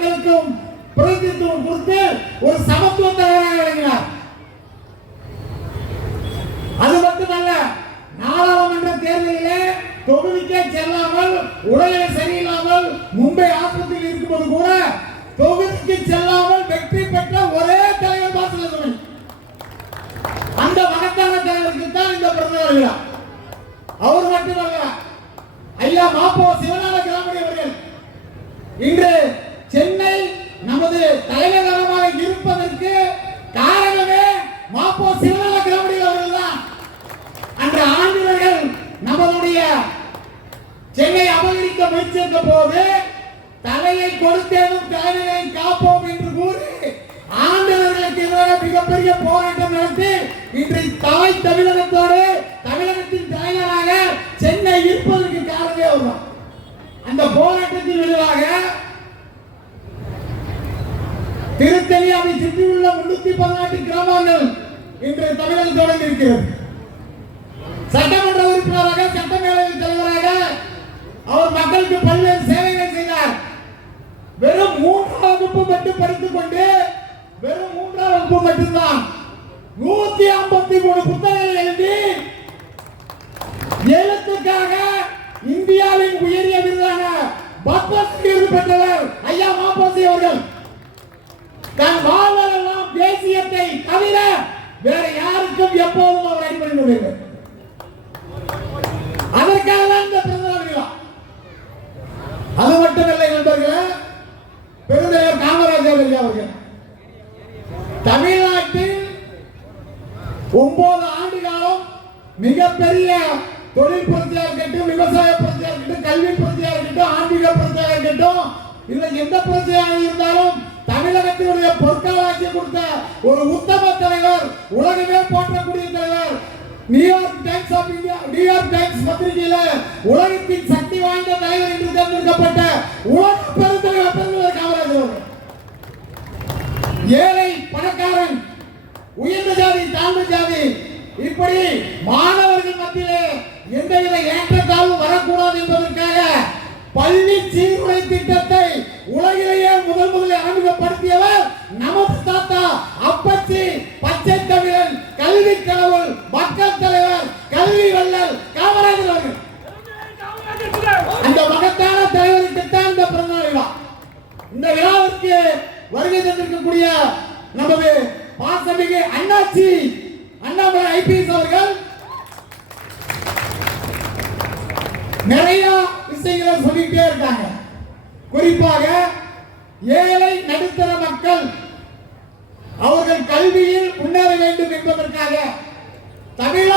மக்களுக்கும் பிரதிநிதித்துவம் கொடுத்து ஒரு சமத்துவ தலைவராக விளங்கினார். அது மட்டுமல்ல நாடாளுமன்ற தேர்தலிலே தொகுதிக்கே செல்லாமல் உடல்நிலை சரியில்லாமல் மும்பை ஆஸ்பத்திரியில் இருக்கும்போது கூட தொகுதிக்கு செல்லாமல் வெற்றி பெற்ற ஒரே தலைவர் பாசலசுமணி அந்த மகத்தான தலைவருக்கு தான் இந்த பிறந்தநாள் விழா. அவர் மட்டுமல்ல ஐயா மாப்போ சிவநாத கிராமணி அவர்கள் இன்று அது தலைநகரமாக இருப்பதற்கு காரணமே மாப்போ சிவநாத கிராமணி அவர்கள் தான் அன்று ஆண்டினர்கள் நம்மளுடைய சென்னை அபகரிக்க முயற்சித்த போது தலையை கொடுத்தேனும் தலைநகரை காப்போம் என்று கூறி ஆண்டவர்களுக்கு எதிராக மிகப்பெரிய போராட்டம் நடத்தி இன்று தாய் தமிழகத்தோடு தமிழகத்தின் தலைவராக சென்னை இருப்பதற்கு காரணமே அவர்தான் அந்த போராட்டத்தின் விளைவாக திருத்தணி அதை சுற்றியுள்ள முன்னூத்தி பதினாட்டு கிராமங்கள் இன்று தமிழகத்தோடு இருக்கிறது சட்டமன்ற உறுப்பினராக சட்டமேலவை தலைவராக அவர் மக்களுக்கு பல்வேறு சேவைகள் செய்தார். வெறும் மூன்றாம் வகுப்பு மட்டும் படித்து வேற யாருக்கும் எப்போதும் அவர் அடிபணிந்ததில்லை அதற்காக தான் இந்த பிறந்தநாள் விழா. அது மட்டுமில்லை நண்பர்களே பெருந்தலைவர் காமராஜர் ஐயா அவர்கள் தமிழ்நாட்டில் ஒன்பது ஆண்டு காலம் மிகப்பெரிய தொழில் புரட்சியா இருக்கட்டும் விவசாய புரட்சியா இருக்கட்டும் கல்வி புரட்சியா இருக்கட்டும் ஆன்மீக புரட்சியா இருக்கட்டும் இதுல எந்த புரட்சியாக இருந்தாலும் தமிழகத்தினுடைய பொற்கால ஒரு உத்தம தலைவர் உலகமே போற்றக்கூடிய தலைவர். New York Times of India New York Times பத்திரிகையில உலகத்தின் சக்தி வாய்ந்த தலைவர் என்று தேர்ந்தெடுக்கப்பட்ட உலக பெருந்தலைவர் பெருந்தலைவர் காமராஜர் ஏழை பணக்காரன் உயர்ந்த ஜாதி தாழ்ந்த ஜாதி இப்படி மாணவர்கள் மத்தியிலே எந்தவித ஏற்றத்தாழ்வு வரக்கூடாது என்பதற்காக பல்வேறு சீர்குலை திட்டத்தை உலகிலேயே முதல் முதலில் அறிமுகப்படுத்தியவர் நமது தாத்தா அப்பச்சி பச்சை தமிழன் கல்வி கடவுள் மக்கள் தலைவர் கல்வி வள்ளல் காமராஜர் அவர்கள் அந்த மகத்தான தலைவருக்கு தான் இந்த பிறந்தநாள் விழா இந்த விழாவிற்கு வருகை தந்திருக்கக்கூடிய நமது பாசமிகு அண்ணாச்சி அண்ணாமலை ஐபிஎஸ் அவர்கள். நிறைய விஷயங்களை சொல்லிட்டே இருக்காங்க. குறிப்பாக ஏழை நடுத்தர மக்கள் அவர்கள் கல்வியில் முன்னேற வேண்டும் என்பதற்காக தமிழா